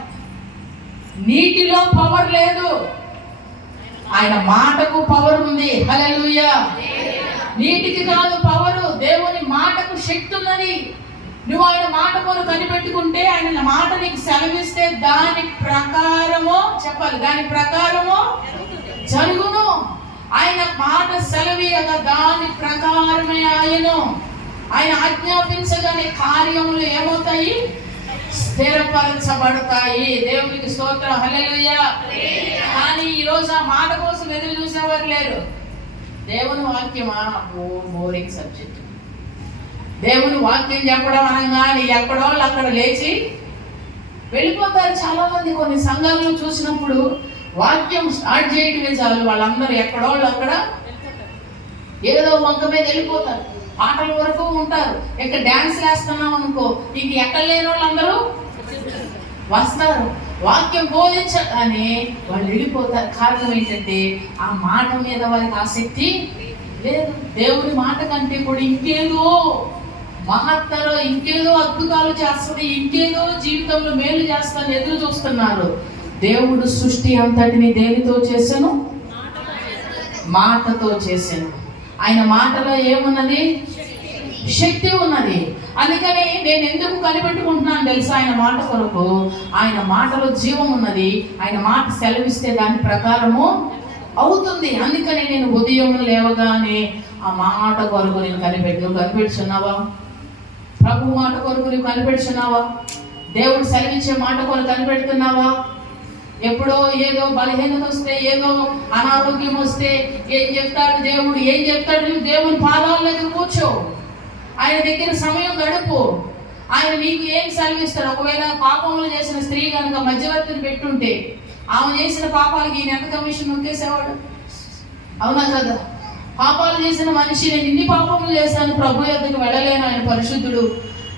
నీటిలో పవర్ లేదు, ఆయన మాటకు పవర్ ఉంది. హల్లెలూయా. నీటికి కాదు పవరు, దేవుని మాటకు శక్తి ఉన్నది. నువ్వు ఆయన మాట కొరకు కనిపెట్టుకుంటే, ఆయన మాట నీకు సెలవిస్తే దాని ప్రకారము చెప్పాలి, దాని ప్రకారము జరుగును. ఆయన మాట సెలవీయగా దాని ప్రకారమే ఆయన ఆజ్ఞాపించగానే కార్యములు ఏమవుతాయి? స్థిరపరచబడతాయి. దేవునికి స్తోత్రం. హల్లెలూయా. కానీ ఈరోజు ఆ మాట కోసం ఎదురు చూసేవారు లేరు. దేవుని వాక్యమా బోరింగ్ సబ్జెక్ట్. దేవుని వాక్యం చెప్పడం అనగానే ఎక్కడో అక్కడ లేచి వెళ్ళిపోతారు చాలా మంది. కొన్ని సంఘాలను చూసినప్పుడు వాక్యం స్టార్ట్ చేయడమే చాలు, వాళ్ళందరూ ఎక్కడో అక్కడ ఏదో వంక మీద వెళ్ళిపోతారు. పాటల వరకు ఉంటారు. ఇంకా డ్యాన్స్ వేస్తున్నాం అనుకో, ఇంక ఎక్కడ లేని వాళ్ళందరూ వస్తారు. వాక్యం బోధించగానే వాళ్ళు వెళ్ళిపోతారు. కారణం ఏంటంటే ఆ మాట మీద వారికి ఆసక్తి లేదు. దేవుని మాట కంటే కూడా ఇంకేదో మహత్తరో, ఇంకేదో అద్భుతాలు చేస్తుంది, ఇంకేదో జీవితంలో మేలు చేస్తాను ఎదురు చూస్తున్నారు. దేవుడు సృష్టి అంతటిని దేనితో చేశాను? మాటతో చేశాను. ఆయన మాటలో ఏమున్నది? శక్తి ఉన్నది. అందుకని నేను ఎందుకు కనిపెట్టుకుంటున్నాను తెలుసా? ఆయన మాట కొరకు. ఆయన మాటలో జీవం ఉన్నది. ఆయన మాట సెలవిస్తే దాని ప్రకారము అవుతుంది. అందుకని నేను ఉదయం లేవగానే ఆ మాట కొరకు నేను నువ్వు కనిపెడుచున్నావా? ప్రభు మాట కొరకు నువ్వు కనిపెడుచున్నావా? దేవుడు సెలవిచ్చే మాట కొరకు కనిపెడుతున్నావా? ఎప్పుడో ఏదో బలహీనత వస్తే, ఏదో అనారోగ్యం వస్తే ఏం చెప్తాడు దేవుడు? ఏం చెప్తాడు? నువ్వు దేవుని పాదాల దగ్గర కూర్చో, ఆయన దగ్గర సమయం గడుపు. ఆయన నీకు ఏం సెలవిస్తాడు? ఒకవేళ పాపములు చేసిన స్త్రీ కనుక మధ్యవర్తిని పెట్టుంటే ఆమె చేసిన పాపాలకి ఈయన ఎంత కమిషన్ నొక్కేసేవాడు? అవునా కదా? పాపాలు చేసిన మనిషి, నేను ఇన్ని పాపములు చేశాను, ప్రభు యొద్దకు వెళ్ళలేను, ఆయన పరిశుద్ధుడు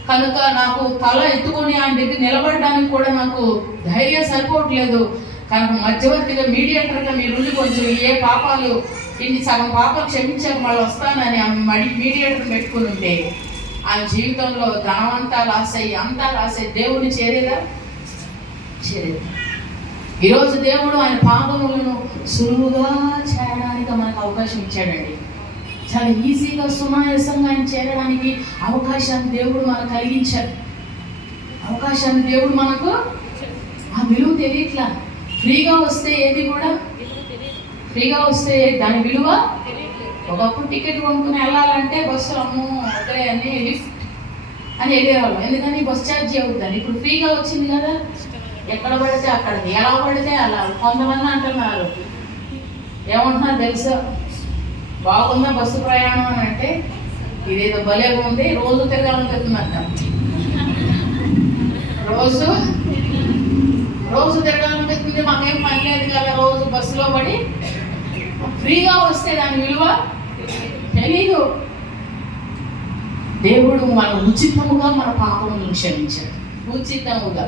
కనుక నాకు తల ఎత్తుకొని ఆయన దగ్గర నిలబడడానికి కూడా నాకు ధైర్యం సరిపోవట్లేదు కనుక మధ్యవర్తిగా, మీడియేటర్గా మీరుండి కొంచెం ఏ పాపాలు ఇన్ని సగం పాపాలు క్షమించాక మళ్ళీ వస్తానని ఆమె మీడియేటర్ పెట్టుకుని ఉంటే ఆయన జీవితంలో ధనమంతా లాస్ అయ్యి, అంతా లాస్ అయ్యి దేవుడిని చేరేదా? చేరేదా? ఈరోజు దేవుడు ఆయన పాపములను సులువుగా చేరడానికి మనకు అవకాశం ఇచ్చాడండి. చాలా ఈజీగా సునాయాసంగా ఆయన చేరడానికి అవకాశాన్ని దేవుడు మనకు కలిగించాడు. అవకాశాన్ని దేవుడు మనకు ఆ విలువ తెలియట్లా. ఫ్రీగా వస్తే ఏది కూడా ఫ్రీగా వస్తే దాని విలువ. ఒకప్పుడు టికెట్ కొనుక్కుని వెళ్ళాలంటే బస్సు అమ్మో అక్కడే అని లిఫ్ట్ అని వెళ్ళేవాళ్ళం, ఎందుకని బస్ ఛార్జీ అవుతుంది. ఇప్పుడు ఫ్రీగా వచ్చింది కదా, ఎక్కడ పడితే అక్కడికి, ఎలా పడితే అలా. కొంతమంది అంటున్నారు, ఏమంటున్నారు తెలుసా? బాగుందా బస్సు ప్రయాణం అని అంటే, ఇదేదో భలేగా ఉంది, రోజు తిరగాలని చెప్తుందంట. రోజు తిరగాలని చెప్తుంది. మాకేం పని లేదు కదా, రోజు బస్సులో పడి. ఫ్రీగా వస్తే దాని విలువ తెలీదు. దేవుడు మన ఉచితముగా మన పాపములను క్షమించాడు. ఉచితముగా.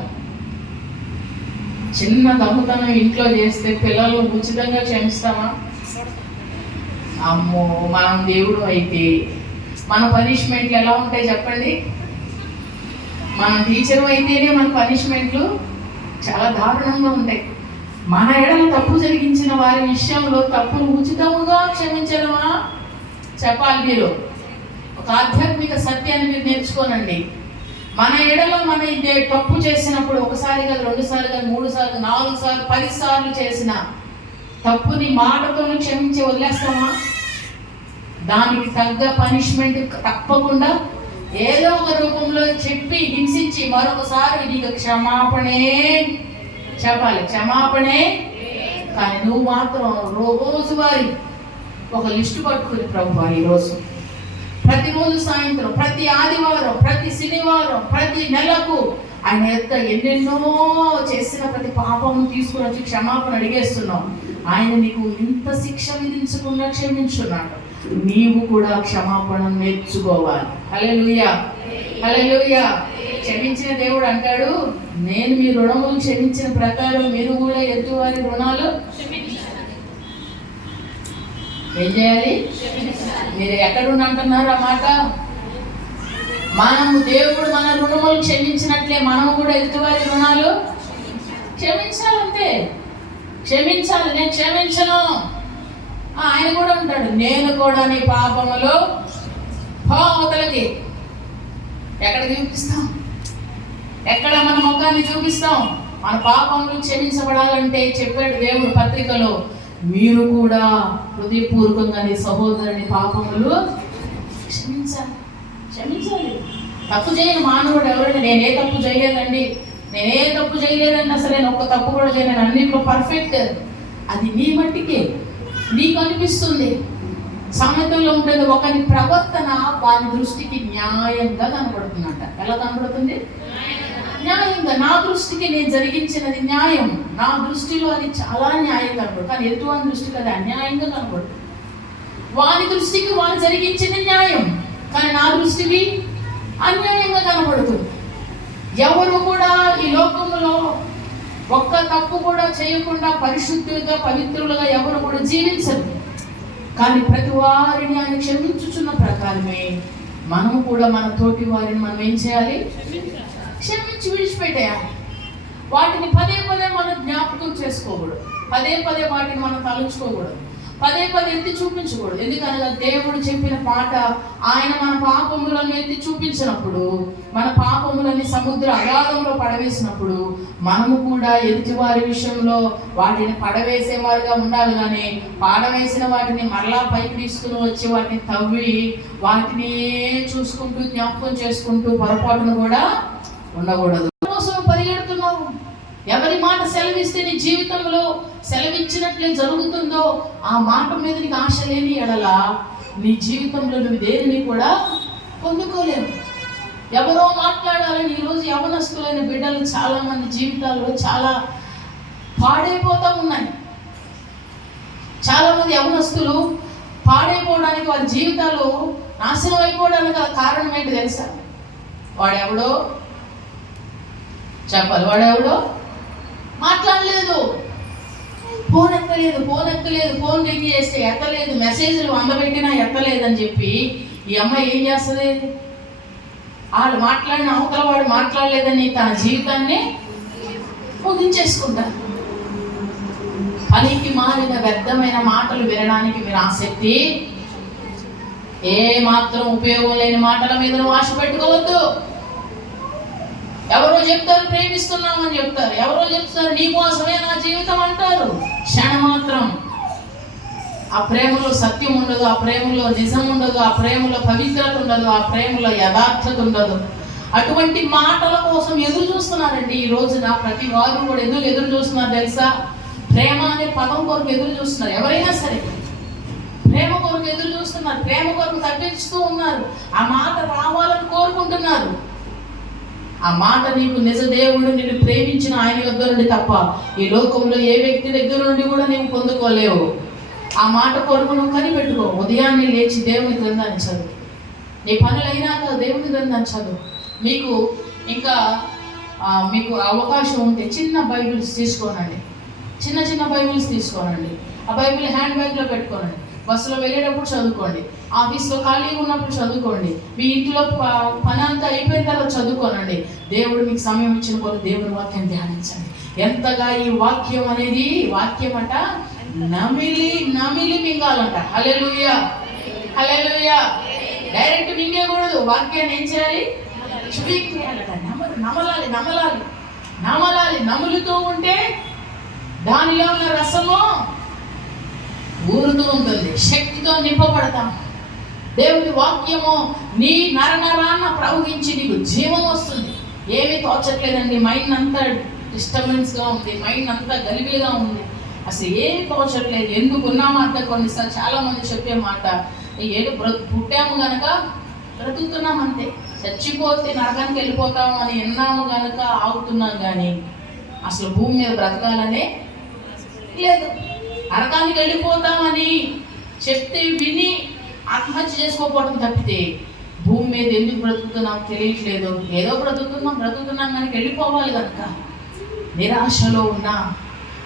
చిన్న దొంగతనం ఇంట్లో చేస్తే పిల్లలు ఉచితంగా క్షమిస్తామా? అమ్మో, మనం దేవుడు అయితే మన పనిష్మెంట్లు ఎలా ఉంటాయి చెప్పండి? మన టీచర్ అయితేనే మన పనిష్మెంట్లు చాలా దారుణంగా ఉంటాయి. మన ఎడల తప్పు జరిగించిన వారి విషయంలో తప్పును ఉచితముగా క్షమించడమా? చెప్పాలి మీరు. ఒక ఆధ్యాత్మిక సత్యాన్ని మీరు నేర్చుకోనండి. మన ఎడలో మన ఇదే తప్పు చేసినప్పుడు, ఒకసారి కాదు, 2 సార్లు కాదు, 3 సార్లు, 4 సార్లు, 10 సార్లు చేసిన తప్పుని మాటతోనే క్షమించి వదిలేస్తామా? దానికి తగ్గ పనిష్మెంట్ తప్పకుండా ఏదో ఒక రూపంలో చెప్పి హింసించి మరొకసారి నీకు క్షమాపణే చెప్పాలి. క్షమాపణే. కానీ నువ్వు మాత్రం రోజువారీ ఒక లిస్టు పట్టుకుని, ప్రభు ఈరోజు ప్రతిరోజు సాయంత్రం, ప్రతి ఆదివారం, ప్రతి శనివారం, ప్రతి నెలకు ఆయన యొక్క ఎన్నెన్నో చేసిన ప్రతి పాపం తీసుకుని వచ్చి క్షమాపణ అడిగేస్తున్నావు. ఆయన నీకు ఇంత శిక్ష విధించకుండా క్షమించున్నాడు. నీవు కూడా క్షమాపణ నేర్చుకోవాలి. హల్లెలూయా, హల్లెలూయా. క్షమించిన దేవుడు అంటాడు, నేను మీ రుణములు క్షమించిన ప్రకారం మీరు కూడా ఎదుటివారి రుణాలు ఏం చేయాలి? మీరు ఎక్కడుండి అంటున్నారు ఆ మాట? మనము దేవుడు మన రుణములు క్షమించినట్లే మనము కూడా ఎదుటివారి రుణాలు క్షమించాలంతే. క్షమించాలి. నేను క్షమించను. ఆయన కూడా ఉంటాడు, నేను కూడా నీ పాపములు అవతలకి. ఎక్కడికి చూపిస్తాం? ఎక్కడ మన ముఖాన్ని చూపిస్తాం? మన పాపములు క్షమించబడాలంటే చెప్పాడు దేవుడు పత్రికలో, మీరు కూడా హృదయపూర్వకంగా నీ సహోదరుని పాపములు క్షమించాలి. క్షమించాలి. తప్పు చేయని మానవుడు ఎవరండి? నేనే తప్పు చేయలేదండి, అసలు నేను ఒక్క తప్పు కూడా చేయలేను, అన్నింటిలో పర్ఫెక్ట్. అది నీ మట్టికే నీకు అనిపిస్తుంది. సామెతల్లో ఉంటుంది, ఒకరి ప్రవర్తన వారి దృష్టికి న్యాయంగా కనబడుతుందంట. ఎలా కనబడుతుంది? న్యాయంగా నా దృష్టికి నేను జరిగించినది న్యాయం. నా దృష్టిలో అది చాలా న్యాయం కనబడు, కానీ ఎదుటివాని దృష్టికి అది అన్యాయంగా కనబడు. వాని దృష్టికి వారు జరిగించిన న్యాయం, కానీ నా దృష్టికి అన్యాయంగా కనబడుతుంది. ఎవరు కూడా ఈ లోకంలో ఒక్క తప్పు కూడా చేయకుండా పరిశుద్ధులుగా పవిత్రులుగా ఎవరు కూడా జీవించరు. కానీ ప్రతి వారిని ఆయన క్షమించుచున్న ప్రకారమే మనము కూడా మన తోటి వారిని మనం ఏం చేయాలి? క్షమించి విడిచిపెట్టేయాలి. వాటిని పదే పదే మనం జ్ఞాపకం చేసుకోకూడదు, పదే పదే వాటిని మనం తలుచుకోకూడదు, పదే పదే ఎత్తి చూపించకూడదు. ఎందుకనగా దేవుడు చెప్పిన మాట, ఆయన మన పాపములను ఎత్తి చూపించినప్పుడు, మన పాపములని సముద్ర అగాధంలో పడవేసినప్పుడు మనము కూడా ఎదుటి వారి విషయంలో వాటిని పడవేసేవారుగా ఉండాలి. కానీ పాడవేసిన వాటిని మరలా పైకి తీసుకుని వచ్చి వాటిని తవ్వి వాటిని చూసుకుంటూ జ్ఞాపకం చేసుకుంటూ పొరపాటును కూడా ఉండకూడదు. కోసం పరిగెడుతున్నావు. ఎవరి మాట సెలవిస్తే నీ జీవితంలో సెలవిచ్చినట్లే జరుగుతుందో ఆ మాట మీద నీకు ఆశ లేని ఎడల నీ జీవితంలో నువ్వు దేనిని కూడా పొందుకోలేవు. ఎవరో మాట్లాడాలని ఈరోజు యవనస్తులైన బిడ్డలు చాలా మంది జీవితాల్లో చాలా పాడైపోతూ ఉన్నాయి. చాలా మంది యవనస్తులు పాడైపోవడానికి, వారి జీవితాలు నాశనం అయిపోవడానికి కారణం ఏంటి తెలుసా? వాడెవడో చెప్పాలి, వాడెవడో మాట్లాడలేదు, ఫోన్ ఎత్తలేదు, ఫోన్ రింగ్ చేస్తే ఎత్తలేదు, మెసేజ్లు 100 పెట్టినా ఎత్తలేదని చెప్పి ఈ అమ్మాయి ఏం చేస్తుంది? వాళ్ళు మాట్లాడిన అవతల వాడు మాట్లాడలేదని తన జీవితాన్ని ముగించేసుకుంటారు. పనికి మారిన వ్యర్థమైన మాటలు వినడానికి మీరు ఆసక్తి, ఏ మాత్రం ఉపయోగం లేని మాటల మీద ఆశ పెట్టుకోవద్దు. ఎవరో చెప్తారు ప్రేమిస్తున్నామని చెప్తారు, ఎవరో చెప్తారు నీ కోసమే నా జీవితం అంటారు. క్షణమాత్రం ఆ ప్రేమలో సత్యం ఉండదు, ఆ ప్రేమలో నిజం ఉండదు, ఆ ప్రేమలో పవిత్రత ఉండదు, ఆ ప్రేమలో యథార్థత ఉండదు. అటువంటి మాటల కోసం ఎదురు చూస్తున్నారండి ఈ రోజున. ప్రతి వారు కూడా ఎదురు చూస్తున్నారు తెలుసా? ప్రేమ అనే పదం కొరకు ఎదురు చూస్తున్నారు. ఎవరైనా సరే ప్రేమ కొరకు ఎదురు చూస్తున్నారు, ప్రేమ కొరకు తప్పించుతూ ఉన్నారు. ఆ మాట రావాలని కోరుకుంటున్నారు. ఆ మాట నీకు నిజ దేవుడు నిన్ను ప్రేమించిన ఆయన దగ్గర నుండి తప్ప ఈ లోకంలో ఏ వ్యక్తి దగ్గర నుండి కూడా నీవు పొందుకోలేవు. ఆ మాట కొరకు నువ్వు కనిపెట్టుకో. ఉదయాన్నే లేచి దేవుని గ్రంథాన్ని చదువు, నీ పనులు అయినాక దేవుని గ్రంథాన్ని చదువు. మీకు అవకాశం ఉంటే చిన్న బైబిల్స్ తీసుకోనండి, చిన్న బైబిల్స్ తీసుకోనండి. ఆ బైబిల్ హ్యాండ్ బ్యాగ్లో పెట్టుకోనండి. బస్సులో వెళ్ళేటప్పుడు చదువుకోండి, ఆఫీస్లో ఖాళీగా ఉన్నప్పుడు చదువుకోండి, మీ ఇంట్లో పని అంతా అయిపోయిన తర్వాత చదువుకోనండి. దేవుడు మీకు సమయం ఇచ్చిన కొద్ది దేవుని వాక్యం ధ్యానించండి. ఎంతగా ఈ వాక్యం అనేది, వాక్యం అంట నమిలి మింగాలంట. హల్లెలూయా, హల్లెలూయా. డైరెక్ట్ మింగేయకూడదు. వాక్యాన్ని ఏం చేయాలి? చేయాలట. నమలాలి. నములుతూ ఉంటే దానిలో ఉన్న రసము ఊరుతూ ఉంటుంది, శక్తితో నింపబడతాం. దేవుని వాక్యము నీ నరనరాన్న ప్రవహించి నీకు జీవం వస్తుంది. ఏమీ తోచట్లేదండి, మైండ్ అంతా డిస్టర్బెన్స్గా ఉంది, మైండ్ అంతా గలిబిలిగా ఉంది, అసలు ఏమి తోచట్లేదు. ఎందుకు ఉన్నామో అర్థం. కొన్నిసార్లు చాలామంది చెప్పే మాట, ఏదో పుట్టాము కనుక బ్రతుకుతున్నాం అంతే, చచ్చిపోతే నరకానికి వెళ్ళిపోతాము అని విన్నాము కనుక ఆగుతున్నాం. కానీ అసలు భూమి మీద బ్రతకాలనే లేదు. నరకానికి వెళ్ళిపోతామని చెప్తే విని ఆత్మహత్య చేసుకోకపోవడం తప్పితే భూమి మీద ఎందుకు బ్రతుకుతున్నాం తెలియట్లేదు. ఏదో బ్రతుకుతున్నాం కనుక వెళ్ళిపోవాలి కనుక నిరాశలో ఉన్నా,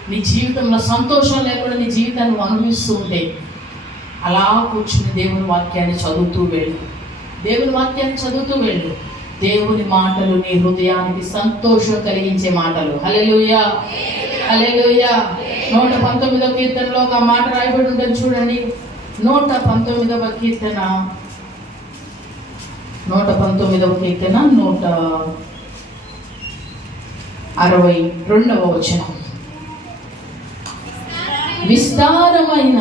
నీ జీవితంలో సంతోషం లేకుండా నీ జీవితాన్ని అనుభవిస్తూ ఉంటే అలా కూర్చుని దేవుని వాక్యాన్ని చదువుతూ వెళ్ళు. దేవుని మాటలు నీ హృదయానికి సంతోషం కలిగించే మాటలు. హల్లెలూయా, హల్లెలూయా. 119వ కీర్తనలో ఒక మాట రాయబడి ఉంటుంది చూడండి. 119వ కీర్తన 162వ వచనం. విస్తారమైన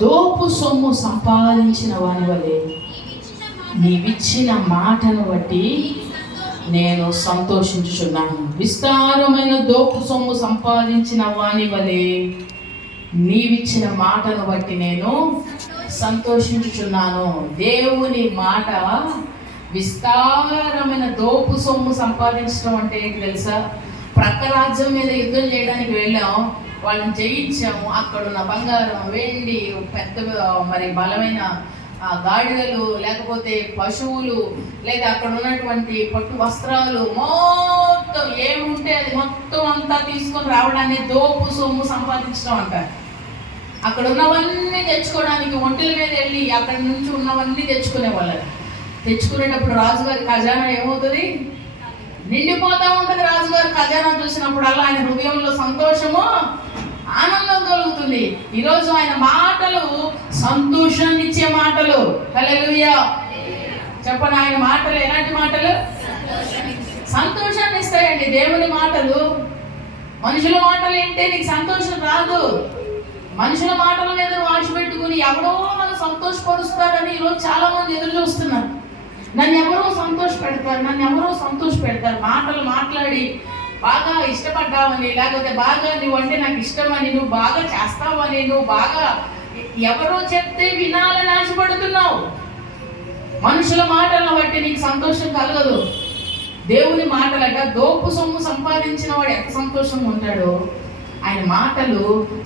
దోపు సొమ్ము సంపాదించిన వాని వలె నీవిచ్చిన మాటను బట్టి నేను సంతోషించుచున్నాను. విస్తారమైన దోపు సొమ్ము సంపాదించిన వాని వలె నీవిచ్చిన మాటను బట్టి నేను సంతోషించుచున్నాను. దేవుని మాట విస్తారమైన దోపు సొమ్ము సంపాదించడం అంటే ఏంటి తెలుసా? ప్రక్క రాజ్యం మీద యుద్ధం చేయడానికి వెళ్ళాం, వాళ్ళని జయించాము, అక్కడున్న బంగారం, వెండి, పెద్ద మరి బలమైన గాడిదలు, లేకపోతే పశువులు, లేదా అక్కడ ఉన్నటువంటి పట్టు వస్త్రాలు, మొత్తం ఏముంటే అది మొత్తం అంతా తీసుకొని రావడాన్ని దోపు సొమ్ము సంపాదించడం అంటారు. అక్కడ ఉన్నవన్నీ తెచ్చుకోవడానికి ఒంటెల మీద వెళ్ళి అక్కడి నుంచి ఉన్నవన్నీ తెచ్చుకునే వాళ్ళు. తెచ్చుకునేటప్పుడు రాజుగారి ఖజానా ఏమవుతుంది? నిండిపోతూ ఉంటుంది. రాజుగారి ఖజానా చూసినప్పుడల్లా ఆయన హృదయంలో సంతోషము, ఆనందం కలుగుతుంది. ఈరోజు ఆయన మాటలు సంతోషాన్ని ఇచ్చే మాటలు. హల్లెలూయా చెప్పండి. ఆయన మాటలు ఎలాంటి మాటలు? సంతోషాన్ని ఇస్తాయండి. దేవుని మాటలు. మనుషుల మాటలు ఏంటే నీకు సంతోషం రాదు. మనుషుల మాటల మీద నువ్వు ఆశ పెట్టుకుని ఎవరో నన్ను సంతోషపరుస్తారని ఈరోజు చాలా మంది ఎదురు చూస్తున్నారు. నన్ను ఎవరో సంతోష పెడతారు. మాటలు మాట్లాడి బాగా ఇష్టపడ్డావని, లేకపోతే బాగా నువ్వు అంటే నాకు ఇష్టమని, నువ్వు బాగా చేస్తావని, నువ్వు బాగా ఎవరో చెప్తే వినాలని ఆశపడుతున్నావు. మనుషుల మాటలను బట్టి నీకు సంతోషం కలగదు. దేవుని మాటలట దోపు సొమ్ము సంపాదించిన వాడు ఎంత సంతోషంగా ఉంటాడో, ఆయన మాటలు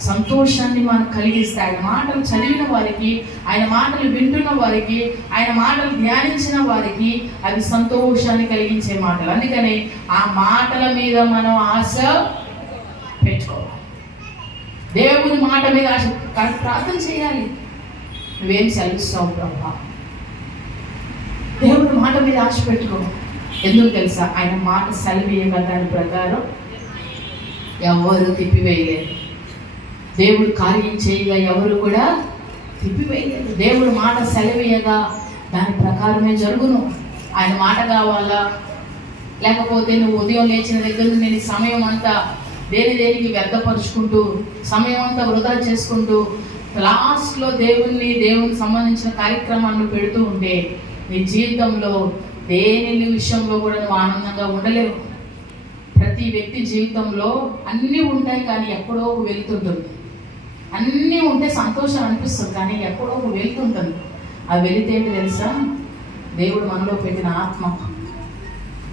సంతోషాన్ని మనకు కలిగిస్తాయి. ఆయన మాటలు చదివిన వారికి, ఆయన మాటలు వింటున్న వారికి, ఆయన మాటలు ధ్యానించిన వారికి అవి సంతోషాన్ని కలిగించే మాటలు. అందుకని ఆ మాటల మీద మనం ఆశ పెట్టుకోవాలి. దేవుని మాట మీద ఆశ ప్రార్థన చేయాలి. నువ్వేం సెలవిస్తావు ప్రభా? దేవుని మాట మీద ఆశ పెట్టుకో. ఎందుకు తెలుసా? ఆయన మాట సెలవీయగా దాని ప్రకారం ఎవరు తిప్పివేయలేరు. దేవుడు కార్యం చేయగా ఎవరు కూడా తిప్పివేయలేరు. దేవుడు మాట సెలవీయగా దాని ప్రకారమే జరుగును. ఆయన మాట కావాలా? లేకపోతే నువ్వు ఉదయం లేచిన దగ్గర నుండి నీ సమయం అంతా దేనికి వ్యర్థపరుచుకుంటూ, సమయం అంతా వృధా చేసుకుంటూ, లాస్ట్లో దేవునికి సంబంధించిన కార్యక్రమాలను పెడుతూ ఉంటే నీ జీవితంలో దేని విషయంలో కూడా నువ్వు ఆనందంగా ఉండలేవు. ప్రతి వ్యక్తి జీవితంలో అన్నీ ఉంటాయి, కానీ ఎక్కడో ఒక వెళ్తుంటుంది. అన్నీ ఉంటే సంతోషం అనిపిస్తుంది, కానీ ఎక్కడో ఒక వెళ్తుంటుంది. అది వెళితే ఏంటి తెలుసా? దేవుడు మనలో పెట్టిన ఆత్మ.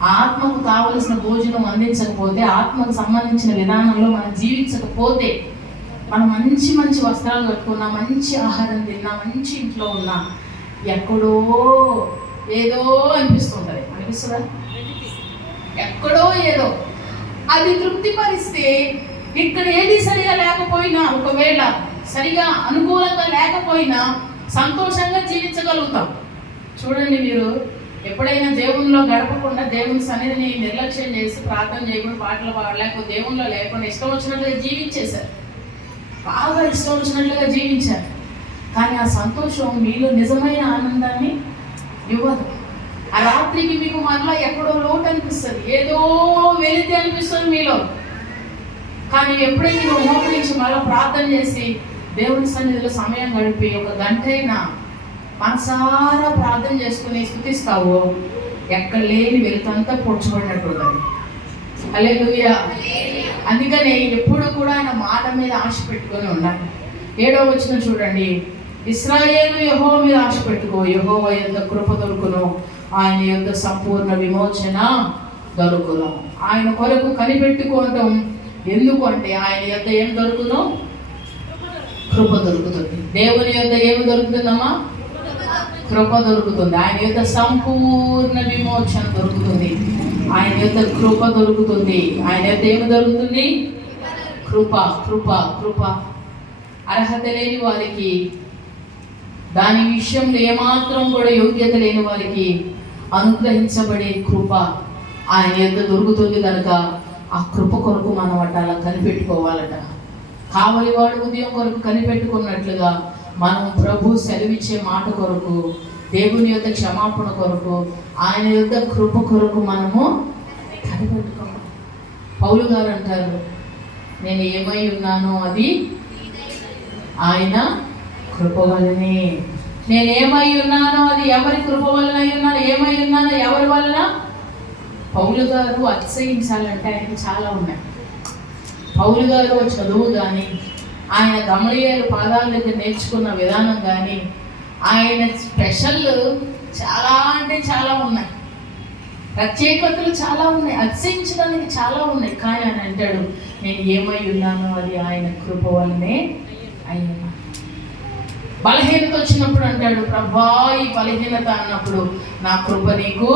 ఆ ఆత్మకు కావలసిన భోజనం అందించకపోతే, ఆత్మకు సంబంధించిన విధానంలో మనం జీవించకపోతే, మనం మంచి మంచి వస్త్రాలు కట్టుకున్నా, మంచి ఆహారం తిన్నా, మంచి ఇంట్లో ఉన్నా, ఎక్కడో ఏదో అనిపిస్తుంటుంది. అనిపిస్తుందా? ఎక్కడో ఏదో. అది తృప్తిపరిస్తే ఇక్కడ ఏది సరిగా లేకపోయినా, ఒకవేళ సరిగా అనుకూలంగా లేకపోయినా సంతోషంగా జీవించగలుగుతాం. చూడండి, మీరు ఎప్పుడైనా దేవునిలో గడపకుండా, దేవుని సన్నిధిని నిర్లక్ష్యం చేసి, ప్రార్థన చేయకుండా, పాటలు పాడలేకపోతే, దేవునిలో లేకుండా ఇష్టం వచ్చినట్లుగా జీవించేశారు. బాగా ఇష్టం వచ్చినట్లుగా జీవించారు. కానీ ఆ సంతోషం మీలో నిజమైన ఆనందాన్ని ఇవ్వదు. ఆ రాత్రికి మీకు మనలో ఎక్కడో లోటు అనిపిస్తుంది, ఏదో వెలితి అనిపిస్తుంది మీలో. కానీ ఎప్పుడైతే నువ్వు మోకరించి మళ్ళీ ప్రార్థన చేసి దేవుని సన్నిధిలో సమయం గడిపి ఒక గంట అయినా మనసారా ప్రార్థన చేసుకుని స్తుతిస్తావో, ఎక్కడ లేని వెలుతంతా పొడ్చబడినట్టు ఉంటుంది. హల్లెలూయా. అందుకని ఎప్పుడు కూడా ఆయన మాట మీద ఆశ పెట్టుకొని ఉండాలి. 7వ వచనం చూడండి. ఇశ్రాయేలు యెహోవా మీద ఆశ పెట్టుకో, యెహోవా యందు కృప దొరుకును, ఆయన యందు సంపూర్ణ విమోచన దొరుకును. ఆయన కొరకు కనిపెట్టుకోవటం ఎందుకు అంటే, ఆయన యందు ఏం దొరుకును? కృప దొరుకుతుంది. దేవుని యందు ఏమి దొరుకుతుందమ్మా? కృప దొరుకుతుంది. ఆయన యందు సంపూర్ణ విమోచన దొరుకుతుంది. ఆయన యందు కృప దొరుకుతుంది. ఆయన యందు ఏమి దొరుకుతుంది? కృప. కృప కృప అర్హత లేని వారికి, దాని విషయంలో ఏమాత్రం కూడా యోగ్యత లేని వారికి అనుగ్రహించబడే కృప ఆయన ఎంత దొరుకుతుంది. కనుక ఆ కృప కొరకు మనం అలా కనిపెట్టుకోవాలట. కావలివాడు ఉదయం కొరకు కనిపెట్టుకున్నట్లుగా మనం ప్రభు సెలవిచ్చే మాట కొరకు, దేవుని యొక్క క్షమాపణ కొరకు, ఆయన యొక్క కృప కొరకు మనము కనిపెట్టుకోవాలి. పౌలు గారు అంటారు, నేను ఏమై ఉన్నానో అది ఆయన కృప వలనే. నేనేమై ఉన్నానో అది ఎవరి కృప వలన అయి ఉన్నాను. ఏమై ఉన్నానో ఎవరి వలన? పౌలు గారు అతిశయించాలంటే ఆయనకి చాలా ఉన్నాయి. పౌలు గారు చదువు కానీ, ఆయన గమలీయేలు పాదాల దగ్గర నేర్చుకున్న విధానం కానీ, ఆయన స్పెషల్ చాలా అంటే చాలా ఉన్నాయి, ప్రత్యేకతలు చాలా ఉన్నాయి, అతిశయించడానికి చాలా ఉన్నాయి. కానీ ఆయన అంటాడు, నేను ఏమై ఉన్నానో అది ఆయన కృప వల్లనే అయ్యా. బలహీనత వచ్చినప్పుడు అంటాడు, ప్రభా ఈ బలహీనత అన్నప్పుడు నా కృప నీకు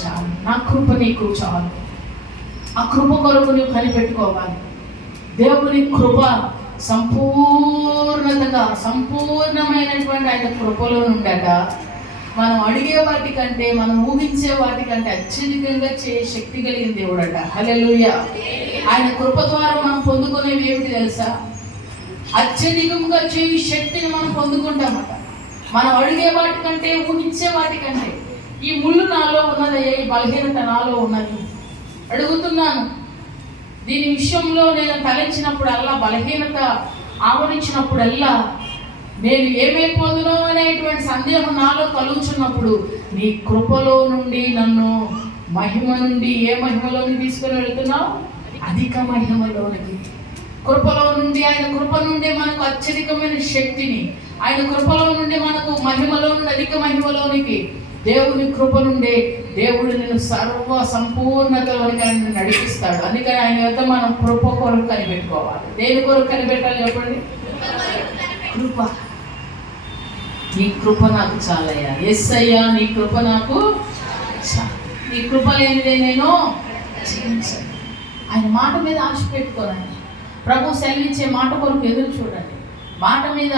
చాలు, నా కృప నీకు చాలు. ఆ కృప కొరకు నువ్వు కనిపెట్టుకోవాలి. దేవుని కృప సంపూర్ణతగా, సంపూర్ణమైనటువంటి ఆయన కృపలో నుండట మనం అడిగే వాటికంటే, మనం ఊహించే వాటికంటే అత్యధికంగా శక్తి కలిగిన దేవుడట. హల్లెలూయా. ఆయన కృప ద్వారా మనం పొందుకునేవి ఏమిటి తెలుసా? అత్యధికంగా చేయు శక్తిని మనం పొందుకుంటామట. మనం అడిగే వాటికంటే, ఊహించే వాటికంటే. ఈ ముళ్ళు నాలో ఉన్నదయ్యా, ఈ బలహీనత నాలో ఉన్నది. అడుగుతున్నాను, దీని విషయంలో నేను తలంచినప్పుడల్లా, బలహీనత ఆవరించినప్పుడల్లా నేను ఏమైపోదునో అనేటువంటి సందేహం నాలో కలుగుచున్నప్పుడు నీ కృపలో నుండి నన్ను మహిమ నుండి ఏ మహిమలోకి తీసుకుని వెళ్తున్నావు? అధిక మహిమలోనికి. కృపలో నుండి, ఆయన కృప నుండి మనకు అత్యధికమైన శక్తిని, ఆయన కృపలో నుండి మనకు మహిమలో నుండి అధిక మహిమలోనికి, దేవుని కృప నుండే దేవుడు నిన్ను సర్వ సంపూర్ణతలోనికి ఆయన నడిపిస్తాడు. అందుకని ఆయన యొక్క మనం కృప కొరకు కనిపెట్టుకోవాలి. దేని కొరకు కనిపెట్టాలి చెప్పండి? కృప. నీ కృప నాకు చాలయ్యా, ఎస్ అయ్యా నీ కృప నాకు చాలు, నీ కృప లేనిదే నేను జీవించను. ఆయన మాట మీద ఆశ పెట్టుకోనండి. ప్రభు సెలవిచ్చే మాట కొరకు ఎదురు చూడండి. మాట మీద,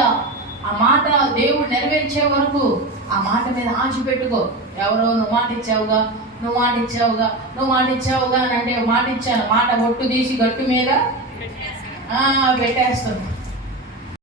ఆ మాట దేవుడు నెరవేర్చే వరకు ఆ మాట మీద ఆశ పెట్టుకో. ఎవరో నువ్వు మాట ఇచ్చావుగా, నువ్వు మాట ఇచ్చావుగా, నువ్వు మాట ఇచ్చావుగా అని అంటే, మాట ఇచ్చాను, మాట ఒట్టు తీసి గట్టు మీద పెట్టేస్తాను.